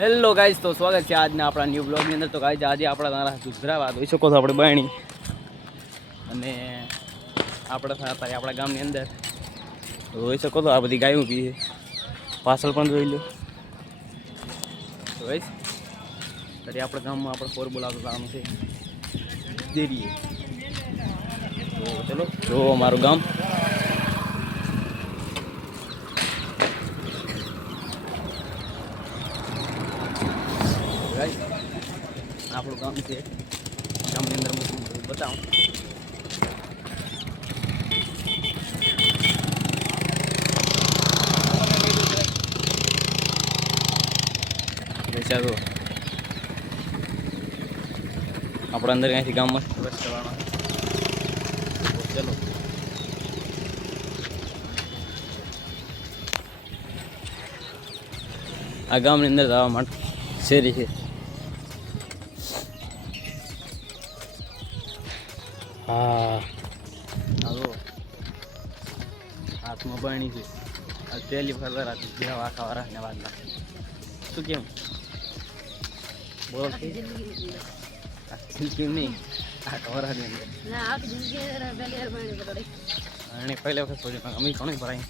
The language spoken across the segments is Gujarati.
હેલો ગાઈસ તો સ્વાગત છે આજના આપણા ન્યૂ બ્લોગની અંદર. તો ગાઈસ આજે આપણા તારા ગુજરાત જોઈ શકો છો આપણે બહેણી અને આપણે અત્યારે આપણા ગામની અંદર જોઈ શકો છો આ બધી ગાયો બી પાછળ પણ જોઈ લો. ગાઈસ ત્યારે આપણા ગામમાં આપણે ફોર બોલાવતો ગામ છે. દેરીએ તો ચલો જો અમારું ગામ. ગાઈસ આપણું ગામ છે. ગામની અંદર હું તમને બતાવું. ચાલો આપણા અંદર ક્યાંથી ગામમાં પ્રવેશ કરવાનો ચલો. આ ગામની અંદર જવા માટે શેરી છે. હા. હાલો. હાથમાં પાણી છે. આ પહેલી ફરવા હતી જેવા આખા વાળા ને શું કેમ? બોલો. કેમ નહીં. ની અને પહેલી વખત પણ અમે ઘણું ભરાય?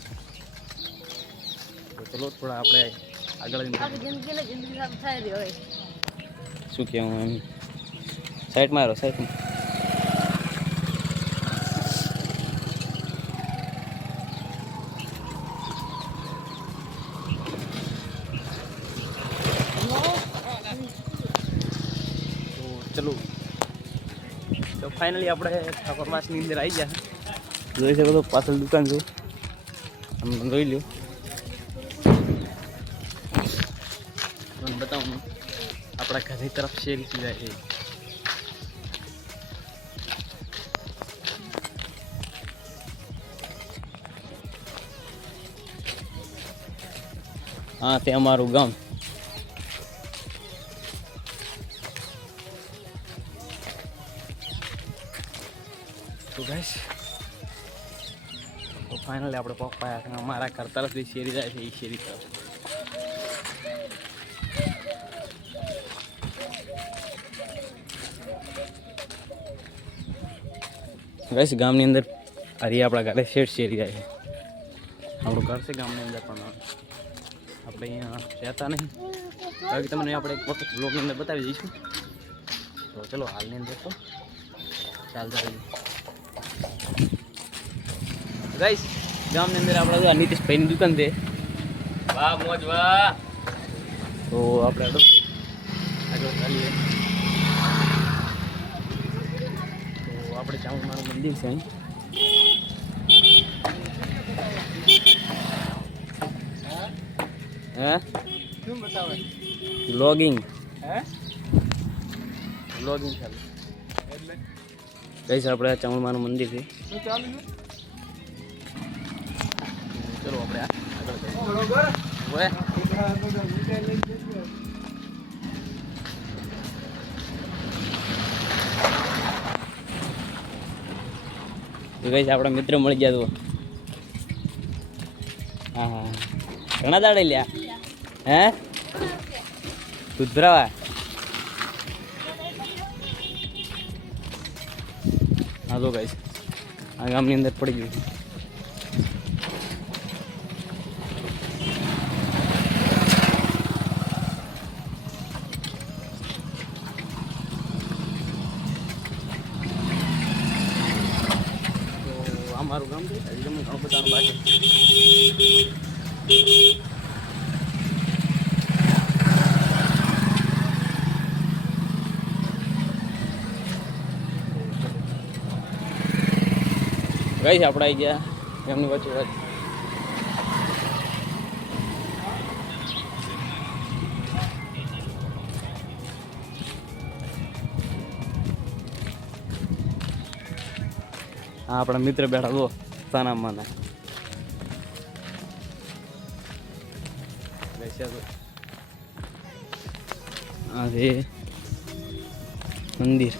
તો ચલો થોડા આપણે આગળ શું કહેવું એમ? સાઈડ મારો સાઈડ તો ચલો. તો ફાઇનલી આપણે ઠાકોર માસની અંદર આવી ગયા. જોઈ શકો તો પાછળ દુકાન છે. તમે જોઈ લ્યો. તમને બતાવું આપણા ઘરની તરફ શેરી જાય છે. હા તે અમારું ગામ. તો ગાઈસ. તો ફાઇનલી આપણે પપ્પા અમારા ઘર તરફથી શેરી જાય છે, એ શેરી તરફ ગઈશ ગામની અંદર હરી આપણા ઘરે શેઠ શેરી જાય છે. આપણું ઘર છે ગામની અંદર, પણ આપણે અહીંયા રહેતા નહીં. કારણ કે તમને આપણે એક વખત બ્લોગની અંદર બતાવી દઈશું. તો ચલો, હાલની અંદર તો ચાલતા રહીએ. ગાઈસ ગામની અંદર આપણે જો આ નીતિશભાઈની દુકાન છે. વાહ મોજ વાહ. તો આપણે આગળ ચાલીએ. તો આપણે ચામુંડાનું મંદિર છે અહીં. બતાવે લોગિંગ હે? લોગિંગ ચાલુ. કઈ આપણે આ નું મંદિર છે. ઓય તો આપણા મિત્ર મળી ગયા તો. હા હા ઘણા દાડે લ્યા. હે? સુધરાવા. તો કઈ આ ગામની અંદર પડી ગયું તો આ મારું ગામ છે? હજી ઘણું બધાનું બાકી. ગઈ આપણે આવી ગયા. એમની વચ્ચે વચ્ચે આપણા મિત્ર બેઠા તો સાના માના. બેસ્યા તો. આ છે મંદિર.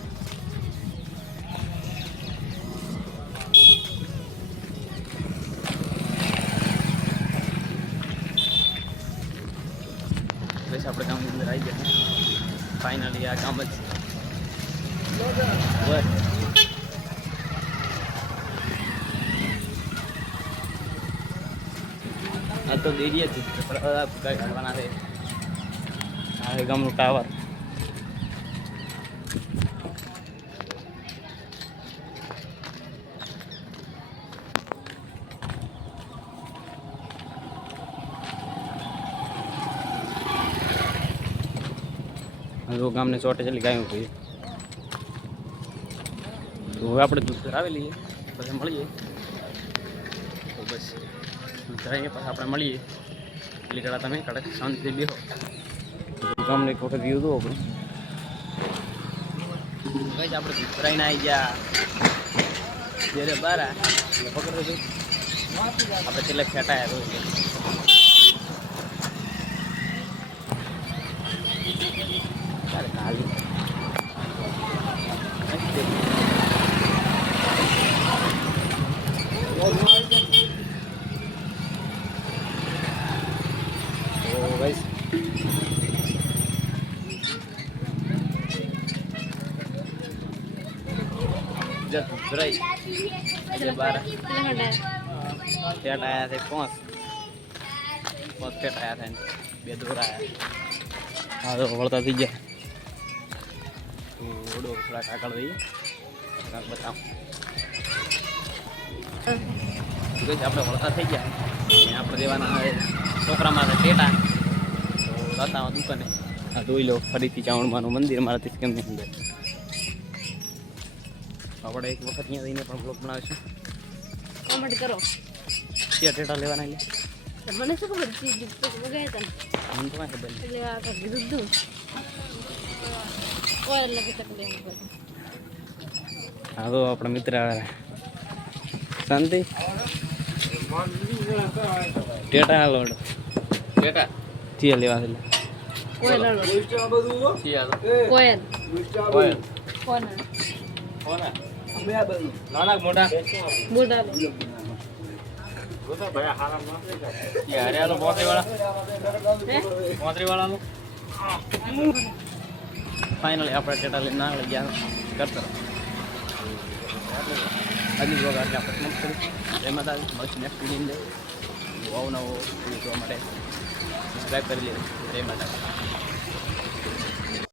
બસ આપણે કામ અંદર આવી ગયા. ફાઇનલી આ કામ જ. બસ. આ તો દેરીએ જ કઈ કાઢવાના છે? આ છે ગામનું ટાવર. હવે ગામને ચોટે ચલી ગાયું ભાઈ. તો હવે આપણે દૂધ કરાવી લઈએ. પછી મળીએ. તો બસ. દૂધ પાછા આપણે મળીએ. એટલે કડા તમે કડક શાંતિથી બેહો. ગામને એક વખત વ્યૂ દો આપણે. ભાઈ આપણે દૂધ આવી ગયા. જ્યારે બારા. પકડો ભાઈ. આપણે છેલ્લે ફેટાયા તો ચાલે. જત ભરાઈ આજે બાર. ફેટ આવ્યા છે પાંચ. પાંચ ફેટ આવ્યા છે બે દોર આવ્યા હા, તો વળતા થઈ ગયા. ઓડો થોડાક આગળ જઈએ કાંક બતાવ. આપણે વળતા થઈ ગયા. આપણે દેવાના છોકરા છોકરામાં ટેટા. તો બતાવો દુકાને. આ જોઈ લો, ફરીથી ચાવણમાનું મંદિર મારાથી કેમની અંદર. આપણે એક વખત અહીંયા જઈને પણ બ્લોગ બનાવીશું કોમેન્ટ કરો ક્યાં ટેટા લેવાના એટલે મને શું ખબર ચીજ દૂધ તો ઉગાય હતા મને તો કાંઈ ખબર નહીં એટલે આ કાંઈક દૂધ દૂધ ઓય લગી તકલીફ એમ બધું હા તો આપણા મિત્ર આવ્યા શાંતિ ટેટા હાલો ટેટા ચિયા લેવા છે કોયલ હળો ચિયા કોયલ ઓય કોયલ કોના નાના ફાઇનલી આપણે ટેટા લઈને આગળ ગયા કરતા આજની બ્લોગ આજે આપણે સમાપ્ત કરી જય માતા મળશે નેક્સ્ટ વીડિયો અંદર નવો નવો જોવા માટે સબસ્ક્રાઈબ કરી લેજો જય માતા